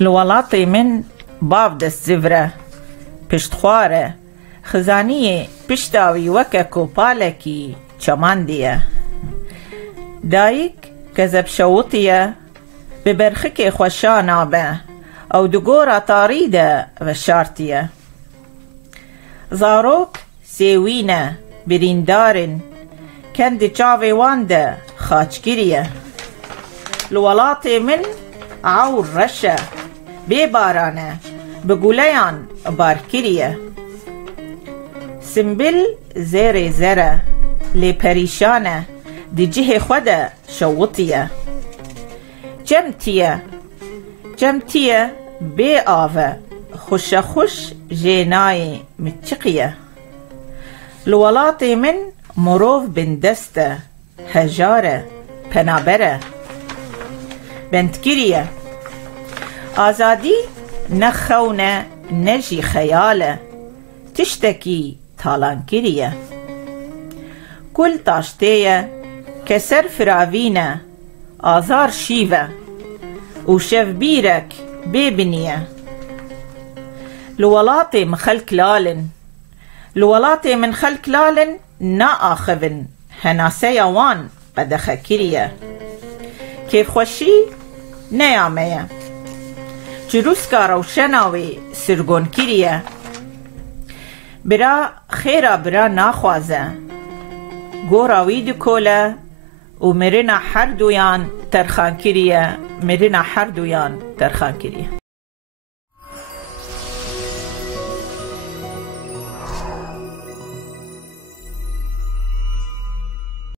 لولاتی من باف دست زفره پشتخواره خزانیه پشتاوی وککو پالکی چماندیه دایک کذب شوطیه ببرخک خوشانابه او دگورا تاریده و شارتیه زاروک سیوینه بریندارن کند چاوی وانده خاچگیریه لولاتی من عور رشه ببارانه بگولیان بارکریه سنبل زیر زره لی پریشانه دی جه خود شوطیه جمتیه بی آوه خوش خوش جینای متشقیه لولاتی من مروف بندسته هجاره پنابره بنتگیریه آزادی نخونه نجی خیاله تشتکی تالانگیریه کل تاشتیه کسر فراوینه آزار شیوه و شف بیرک ببنیه لولاتی من خلق لالن نا آخفن هناسه وان بدخکریه کیف خوشی نیامه جروسکا روشناوی سرگون کریه برا خیرا برا ناخوازه گوراوی دکوله و مرنا هر دویان ترخان کریه